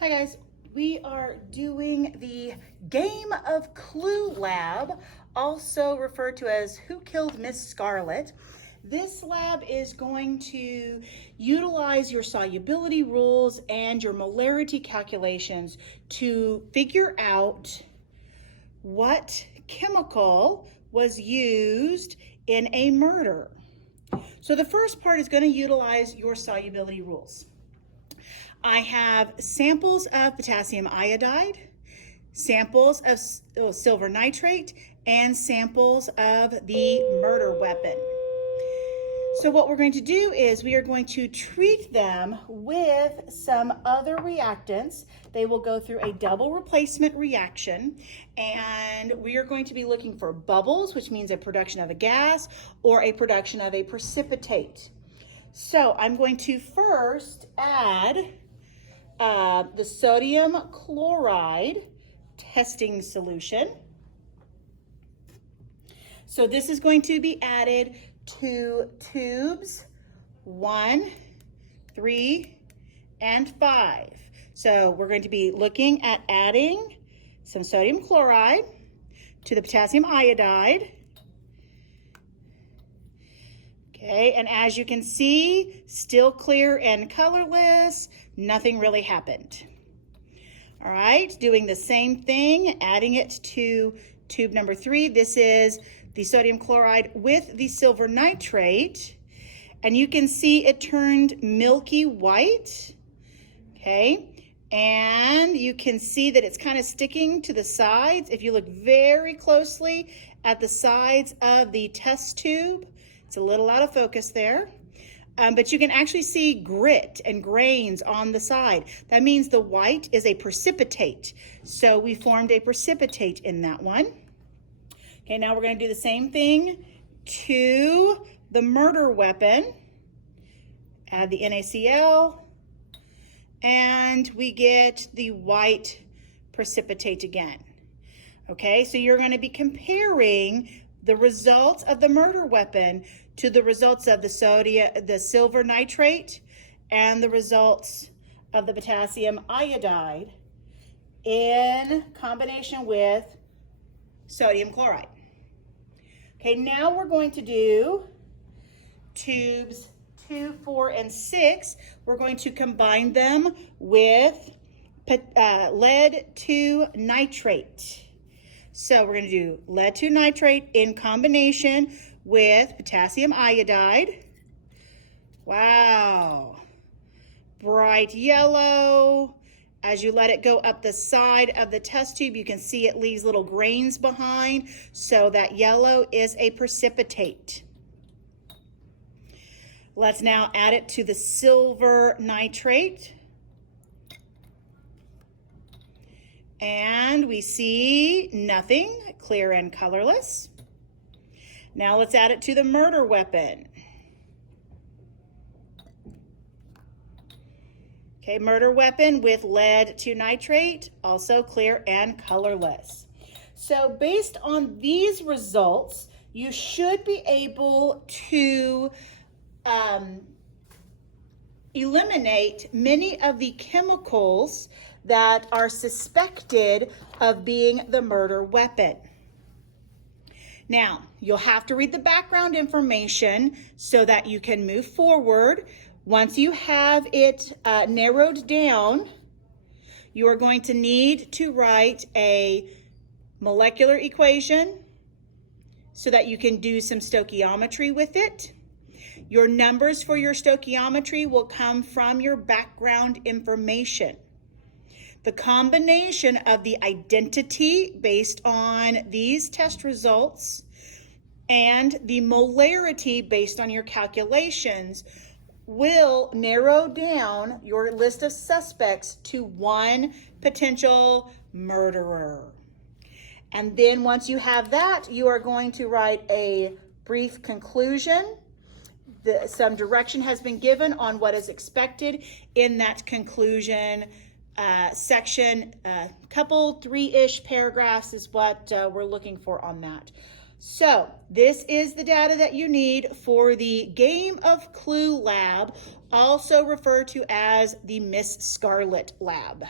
Hi guys, we are doing the Game of Clue Lab, also referred to as Who Killed Miss Scarlet. This lab is going to utilize your solubility rules and your molarity calculations to figure out what chemical was used in a murder. So the first part is going to utilize your solubility rules. I have samples of potassium iodide, samples of silver nitrate, and samples of the murder weapon. So what we're going to do is we are going to treat them with some other reactants. They will go through a double replacement reaction, and we are going to be looking for bubbles, which means a production of a gas or a production of a precipitate. So I'm going to first add the sodium chloride testing solution. So this is going to be added to tubes 1, 3, and 5. So we're going to be looking at adding some sodium chloride to the potassium iodide. Okay, and as you can see, still clear and colorless, nothing really happened. All right, doing the same thing, adding it to tube number 3. This is the sodium chloride with the silver nitrate, and you can see it turned milky white, okay? And you can see that it's kind of sticking to the sides. If you look very closely at the sides of the test tube, it's a little out of focus there, but you can actually see grit and grains on the side. That means the white is a precipitate. So we formed a precipitate in that one. Okay, now we're going to do the same thing to the murder weapon. Add the NaCl, and we get the white precipitate again. Okay, so you're going to be comparing the results of the murder weapon to the results of the silver nitrate and the results of the potassium iodide in combination with sodium chloride. Okay, now we're going to do tubes 2, 4, and 6. We're going to combine them with lead 2 nitrate. So we're going to do lead 2 nitrate in combination with potassium iodide. Wow. Bright yellow. As you let it go up the side of the test tube, you can see it leaves little grains behind. So that yellow is a precipitate. Let's now add it to the silver nitrate. And we see nothing, clear and colorless. Now let's add it to the murder weapon. Okay, murder weapon with lead 2 nitrate, also clear and colorless. So based on these results, you should be able to eliminate many of the chemicals that are suspected of being the murder weapon. Now, you'll have to read the background information so that you can move forward. Once you have it narrowed down, you are going to need to write a molecular equation so that you can do some stoichiometry with it. Your numbers for your stoichiometry will come from your background information. The combination of the identity based on these test results and the molarity based on your calculations will narrow down your list of suspects to one potential murderer. And then once you have that, you are going to write a brief conclusion. Some direction has been given on what is expected in that conclusion section. Couple 3-ish paragraphs is what we're looking for on that. So this is the data that you need for the Game of Clue Lab also referred to as the Miss Scarlet lab.